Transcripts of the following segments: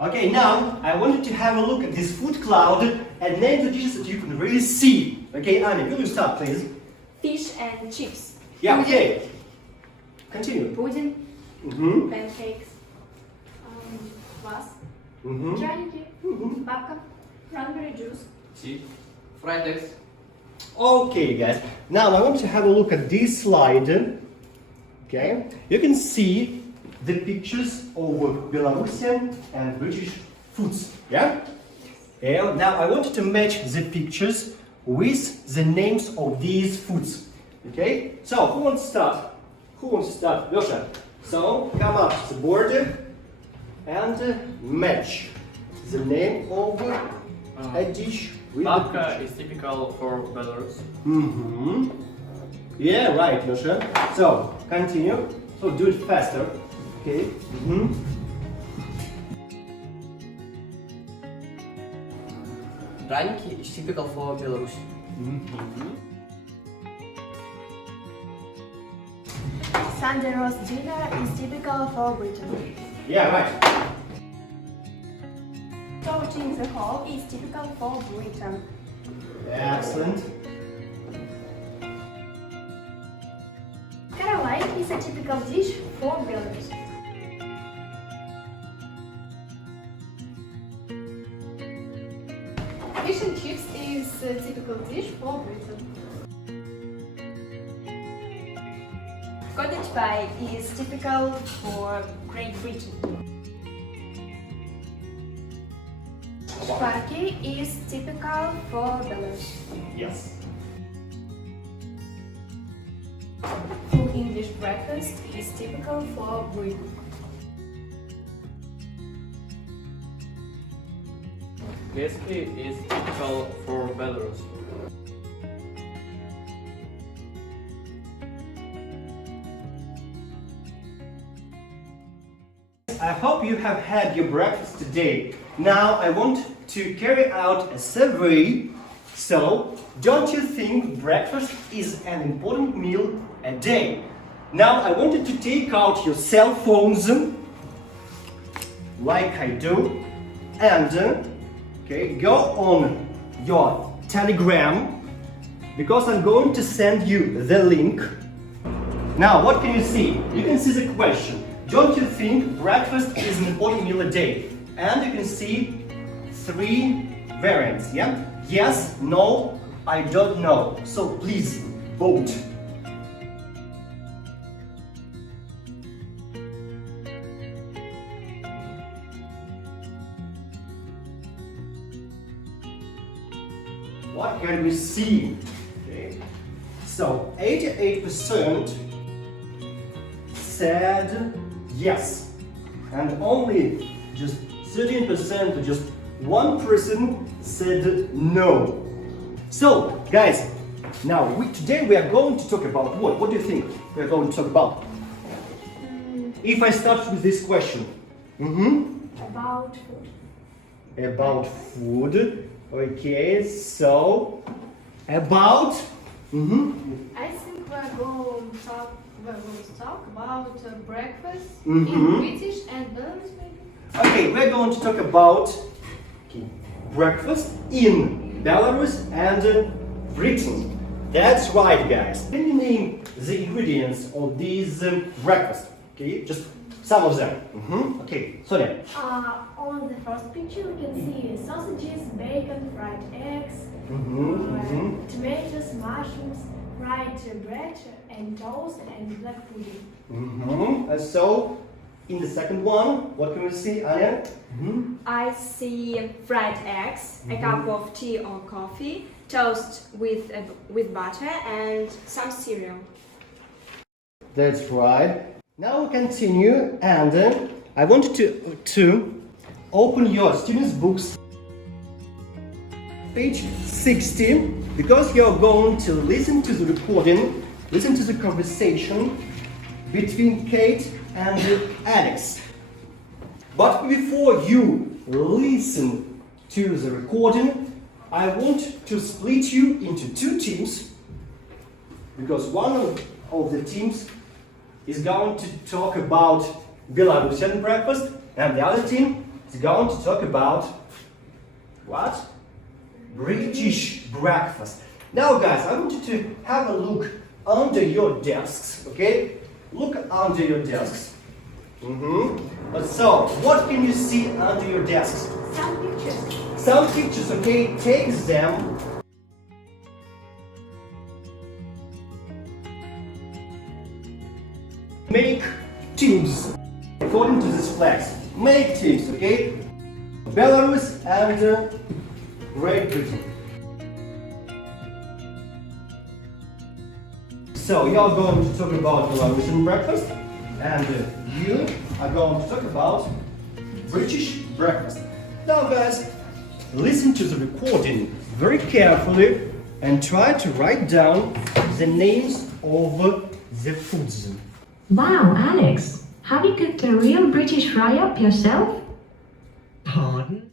Okay, now I want you to have a look at this food cloud and name the dishes that you can really see. Okay, Annie, will you start, please? Fish and chips. Yeah, okay. Continue. Pudding. Pancakes. Kvass. Пряники. Babka. Cranberry juice. Tea. Fried eggs. Okay, guys. Now I want to have a look at this slide. Okay, you can see the pictures of Belarusian and British foods. Yeah. And now I want you to match the pictures with the names of these foods. Okay. So who wants to start? Who wants to start? Yosha. So come up to the board and match the name of a dish. Babka is typical for Belarus. Yeah, right, Yosha. So, continue. So, do it faster. Okay. Пряники is typical for Belarus. Sunday roast dinner is typical for Britain. Yeah, right. Torch in the hall is typical for Britain. Excellent. Caroline is a typical dish for Belarus. Fish and chips is a typical dish for Britain. Cottage pie is typical for Great Britain. Sparky is typical for Belarus. Yes. Full English breakfast is typical for Britain. Getsky is typical for Belarus. I hope you have had your breakfast today. Now I want to carry out a survey. So, don't you think breakfast is an important meal a day? Now I want you to take out your cell phones, like I do, and go on your Telegram, because I'm going to send you the link. Now, what can you see? You can see the question. Don't you think breakfast is an important meal a day? And you can see 3 variants, yeah? Yes, no, I don't know. So please vote. What can we see? Okay. So 88% said yes, and only just 13%, just 1% said no. So, guys, now today we are going to talk about what? What do you think we are going to talk about? If I start with this question. About food. About food. Okay, so about. I think we're going to talk about breakfast in British and Belarus maybe. Okay, we're going to talk about breakfast in Belarus and Britain. That's right, guys. Can you name the ingredients of this breakfast? Okay, just some of them. Okay, Sonia. On the first picture we can see sausages, bacon, fried eggs, tomatoes, mushrooms, fried bread, and toast, and black pudding. And so, in the second one, what can we see, Anya? I see fried eggs, a cup of tea or coffee, toast with butter, and some cereal. That's right. Now we continue, and I want you to open your students' books, page 60, because you're going to listen to the recording, listen to the conversation between Kate and Alex. But before you listen to the recording, I want to split you into 2 teams, because one of the teams is going to talk about Belarusian breakfast, and the other team is going to talk about what? British breakfast. Now guys, I want you to have a look under your desks, okay? Look under your desks. So, what can you see under your desks? Some pictures. Some pictures, okay? Take them. Make teams according to these flags. Make teams, okay? Belarus and Great Britain. So you are going to talk about Belarusian breakfast, and you are going to talk about British breakfast. Now guys, listen to the recording very carefully and try to write down the names of the foods. Wow, Alex, have you cooked a real British fry-up yourself? Pardon?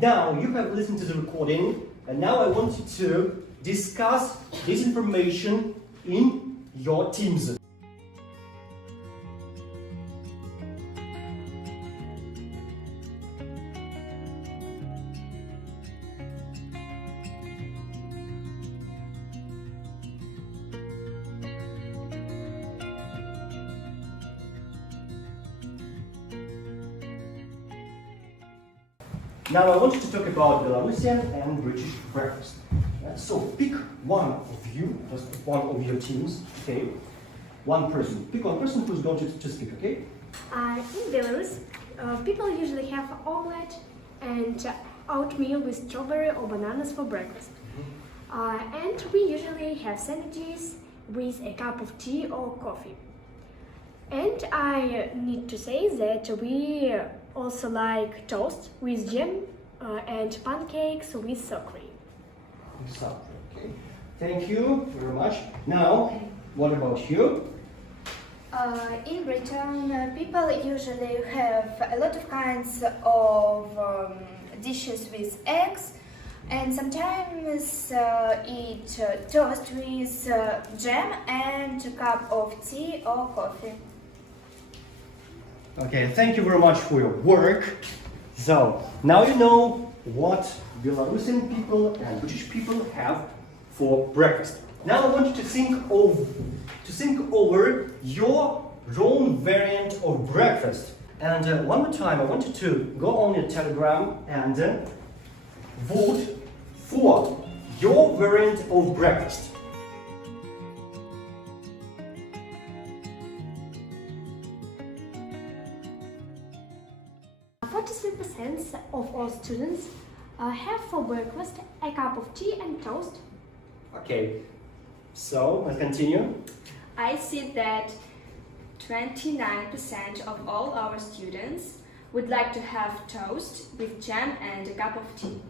Now you have listened to the recording, and now I want you to discuss this information in your teams. Now I want you to talk about Belarusian and British breakfast. So pick one of you, just one of your teams, okay? One person. Pick one person who's going to speak, okay? In Belarus, people usually have omelette and oatmeal with strawberry or bananas for breakfast. And we usually have sandwiches with a cup of tea or coffee. And I need to say that we also like toast with jam and pancakes with sour cream. Okay. Thank you very much. Now, what about you? In Britain, people usually have a lot of kinds of dishes with eggs, and sometimes eat toast with jam and a cup of tea or coffee. Okay, thank you very much for your work. So, now you know what Belarusian people and British people have for breakfast. Now I want you to think over your own variant of breakfast. And one more time, I want you to go on your Telegram and vote for your variant of breakfast. 43% of all students have for breakfast a cup of tea and toast. Okay, so let's continue. I see that 29% of all our students would like to have toast with jam and a cup of tea.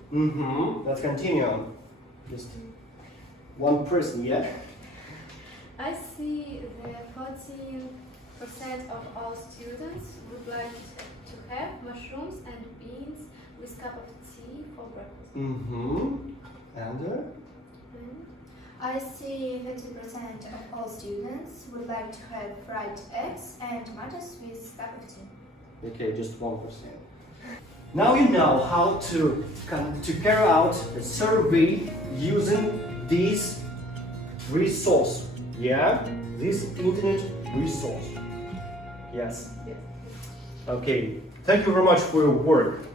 Let's continue. Just one person, yeah? I see that 14% of all students would like to have mushrooms and beans with cup of tea for breakfast. And I see 50% of all students would like to have fried eggs and tomatoes with cup of tea. okay, just 1%. Now you know how to carry out a survey using this resource. Yeah, this internet resource. Yes. Yes. Okay. Thank you very much for your work.